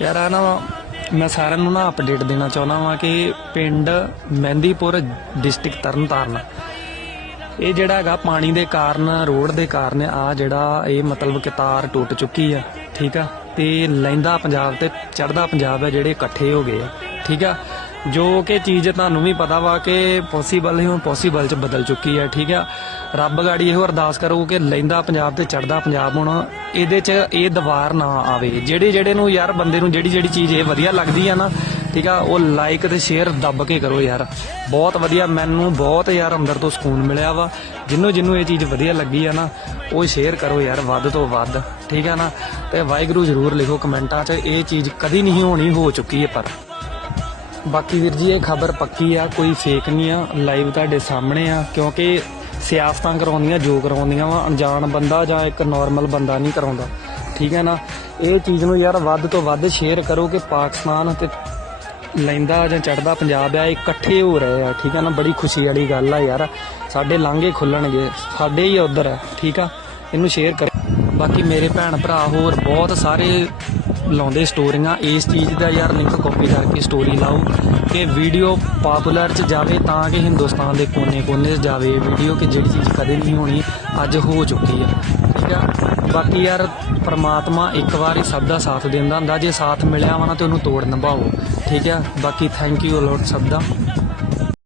ਯਾਰ ਆ ਨਾ ਮੈਂ ਸਾਰਿਆਂ ਨੂੰ ਨਾ ਅਪਡੇਟ ਦੇਣਾ ਚਾਹੁੰਦਾ ਵਾਂ ਕਿ ਪਿੰਡ ਮਹਿੰਦੀਪੁਰ ਡਿਸਟ੍ਰਿਕਟ ਤਰਨਤਾਰਨ ਇਹ ਜਿਹੜਾ ਹੈਗਾ ਪਾਣੀ ਦੇ ਕਾਰਨ ਰੋਡ ਦੇ ਕਾਰਨ ਆ ਜਿਹੜਾ ਇਹ ਮਤਲਬ ਕਿ ਤਾਰ ਟੁੱਟ ਚੁੱਕੀ ਆ, ਠੀਕ ਆ? ਤੇ ਲੈਂਦਾ ਪੰਜਾਬ ਤੇ ਚੜਦਾ ਪੰਜਾਬ ਆ ਜਿਹੜੇ ਇਕੱਠੇ ਹੋ ਗਏ ਆ, ਠੀਕ ਆ? ਜੋ ਕਿ ਚੀਜ਼ ਤੁਹਾਨੂੰ ਵੀ ਪਤਾ ਵਾ ਕਿ ਪੋਸੀਬਲ ਹੀ ਹੁਣ ਪੋਸੀਬਲ ਚ ਬਦਲ ਚੁੱਕੀ ਹੈ ਠੀਕ ਆ? ਰੱਬ ਗਾੜੀ ਇਹੋ ਅਰਦਾਸ ਕਰੋ ਕਿ ਲੈਂਦਾ ਪੰਜਾਬ ਤੇ ਚੜਦਾ ਪੰਜਾਬ ਹੁਣ ਇਹਦੇ ਚ ਇਹ ਦੀਵਾਰ ਨਾ ਆਵੇ। ਜਿਹੜੇ ਜਿਹੜੇ ਨੂੰ ਯਾਰ ਬੰਦੇ ਨੂੰ ਜਿਹੜੀ ਜਿਹੜੀ ਚੀਜ਼ ਇਹ ਵਧੀਆ ਲੱਗਦੀ ਆ ਨਾ, ਠੀਕ ਆ, ਉਹ ਲਾਈਕ ਤੇ ਸ਼ੇਅਰ ਦੱਬ ਕੇ ਕਰੋ ਯਾਰ। ਬਹੁਤ ਵਧੀਆ, ਮੈਨੂੰ ਬਹੁਤ ਯਾਰ ਅੰਦਰ ਤੋਂ ਸਕੂਨ ਮਿਲਿਆ ਵਾ। ਜਿੰਨੂੰ ਜਿੰਨੂੰ ਇਹ ਚੀਜ਼ ਵਧੀਆ ਲੱਗੀ ਆ ਨਾ, ਉਹ ਸ਼ੇਅਰ ਕਰੋ ਯਾਰ ਵੱਧ ਤੋਂ ਵੱਧ, ਠੀਕ ਆ ਨਾ? ਤੇ ਵਾਹਿਗੁਰੂ ਜ਼ਰੂਰ ਲਿਖੋ ਕਮੈਂਟਾਂ 'ਚ, ਇਹ ਚੀਜ਼ ਕਦੀ ਨਹੀਂ ਹੋਣੀ, ਹੋ ਚੁੱਕੀ ਹੈ ਪਰ। ਬਾਕੀ ਵੀਰ ਜੀ, ਇਹ ਖਬਰ ਪੱਕੀ ਆ, ਕੋਈ ਫੇਕ ਨਹੀਂ ਆ ਲਾਈਵ ਤੁਹਾਡੇ ਸਾਹਮਣੇ ਆ, ਕਿਉਂਕਿ ਸਿਆਸਤਾਂ ਕਰਾਉਂਦੀਆਂ ਜੋ ਕਰਾਉਂਦੀਆਂ ਵਾ, ਅਣਜਾਣ ਬੰਦਾ ਜਾਂ ਇੱਕ ਨਾਰਮਲ ਬੰਦਾ ਨਹੀਂ ਕਰਾਉਂਦਾ। ਠੀਕ ਹੈ ਨਾ? ਇਹ ਚੀਜ਼ ਨੂੰ ਯਾਰ ਵੱਧ ਤੋਂ ਵੱਧ ਸ਼ੇਅਰ ਕਰੋ ਕਿ ਪਾਕਿਸਤਾਨ ਤੇ ਲੈਂਦਾ ਜਾਂ ਚੜਦਾ ਪੰਜਾਬ ਆ, ਇਹ ਇਕੱਠੇ ਹੋ ਰਹੇ ਆ, ਠੀਕ ਹੈ ਨਾ? ਬੜੀ ਖੁਸ਼ੀ ਵਾਲੀ ਗੱਲ ਆ ਯਾਰ। ਸਾਡੇ ਲਾਂਘੇ ਖੁੱਲਣਗੇ, ਸਾਡੇ ਹੀ ਉਧਰ ਆ ਠੀਕ ਆ? ਇਹਨੂੰ ਸ਼ੇਅਰ ਕਰ। ਬਾਕੀ ਮੇਰੇ ਭੈਣ ਭਰਾ ਹੋਰ ਬਹੁਤ ਸਾਰੇ ਲਾਉਂਦੇ ਸਟੋਰੀਆਂ। ਇਸ ਚੀਜ਼ ਦਾ ਯਾਰ ਲਿੰਕ ਕਾਪੀ ਕਰਕੇ ਸਟੋਰੀ ਲਾਓ ਕਿ ਵੀਡੀਓ ਪਪੂਲਰ ਚ ਜਾਵੇ ਤਾਂ ਕਿ ਹਿੰਦੁਸਤਾਨ ਦੇ ਕੋਨੇ-ਕੋਨੇ 'ਚ ਜਾਵੇ ਵੀਡੀਓ ਕਿ ਜਿਹੜੀ ਚੀਜ਼ ਕਦੇ ਨਹੀਂ ਹੋਣੀ, ਅੱਜ ਹੋ ਚੁੱਕੀ ਆ। ਠੀਕ ਆ? ਬਾਕੀ ਯਾਰ ਪਰਮਾਤਮਾ ਇੱਕ ਵਾਰ ਸਭ ਦਾ ਸਾਥ ਦਿੰਦਾ ਹੁੰਦਾ, ਜੇ ਸਾਥ ਮਿਲਿਆ ਵਾ ਨਾ ਤੇ ਉਹਨੂੰ ਤੋੜ ਨਿਭਾਓ। ਠੀਕ ਆ? ਬਾਕੀ ਥੈਂਕ ਯੂ ਅਲੋਟ ਸਭ ਦਾ।